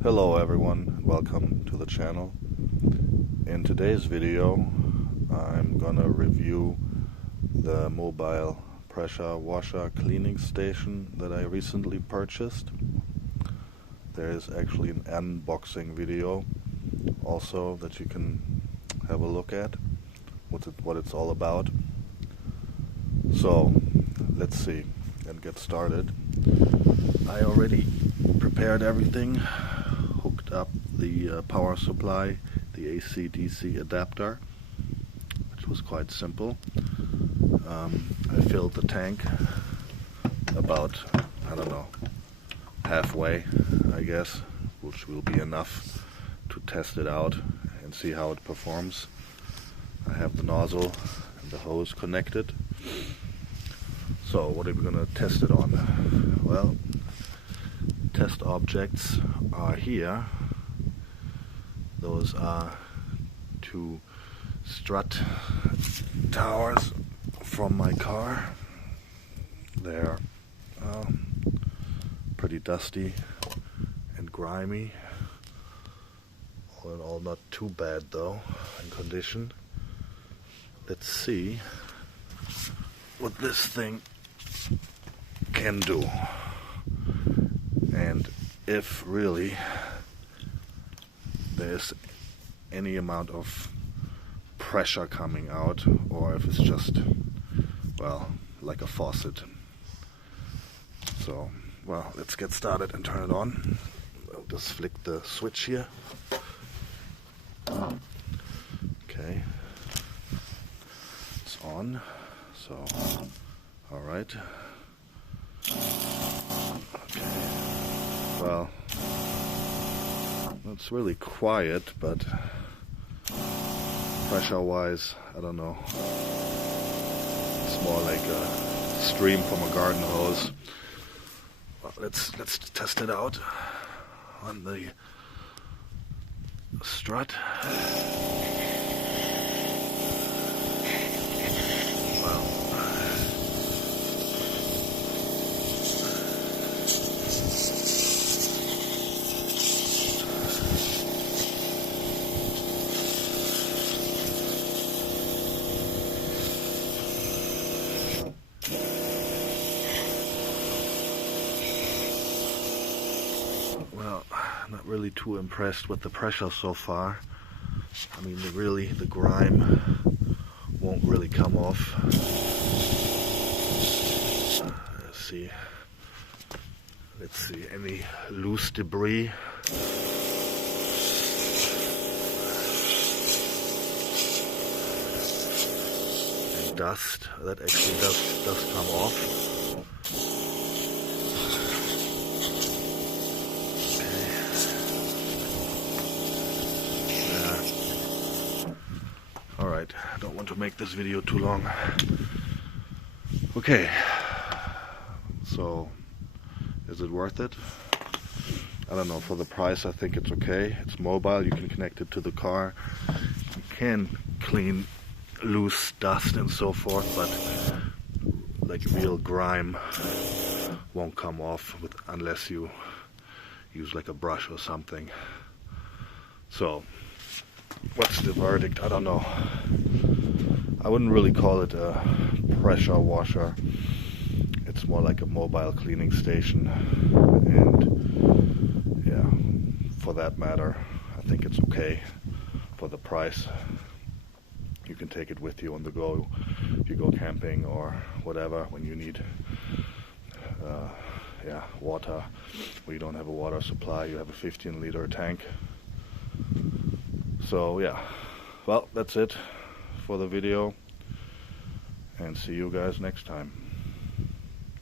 Hello everyone, welcome to the channel. In today's video I'm gonna review the mobile pressure washer cleaning station that I recently purchased. There is actually an unboxing video also that you can have a look at what it's all about. So let's see and get started. I already prepared everything, hooked up the power supply, the AC/DC adapter, which was quite simple. I filled the tank about, I don't know, halfway, I guess, which will be enough to test it out and see how it performs. I have the nozzle and the hose connected. So what are we going to test it on? Well, test objects are here. Those are two strut towers from my car. They're pretty dusty and grimy. All in all, not too bad though in condition. Let's see what this thing can do, and if really there's any amount of pressure coming out, or if it's just, well, like a faucet. So, well, let's get started and turn it on. I'll just flick the switch here. Okay, it's on. So, all right. Okay. Well, it's really quiet, but pressure-wise, I don't know. It's more like a stream from a garden hose. Well, let's test it out on the strut. Well, not really too impressed with the pressure so far. I mean, the grime won't really come off. Let's see, any loose debris. And dust, that actually does come off. Alright, I don't want to make this video too long. Okay, so is it worth it? I don't know, for the price I think it's okay. It's mobile, you can connect it to the car. You can clean loose dust and so forth, but like real grime won't come off unless you use like a brush or something. So what's the verdict? I don't know. I wouldn't really call it a pressure washer. It's more like a mobile cleaning station, and yeah, for that matter, I think it's okay for the price. You can take it with you on the go if you go camping or whatever, when you need water, or you don't have a water supply, you have a 15-liter tank. So yeah, well, that's it for the video, and see you guys next time.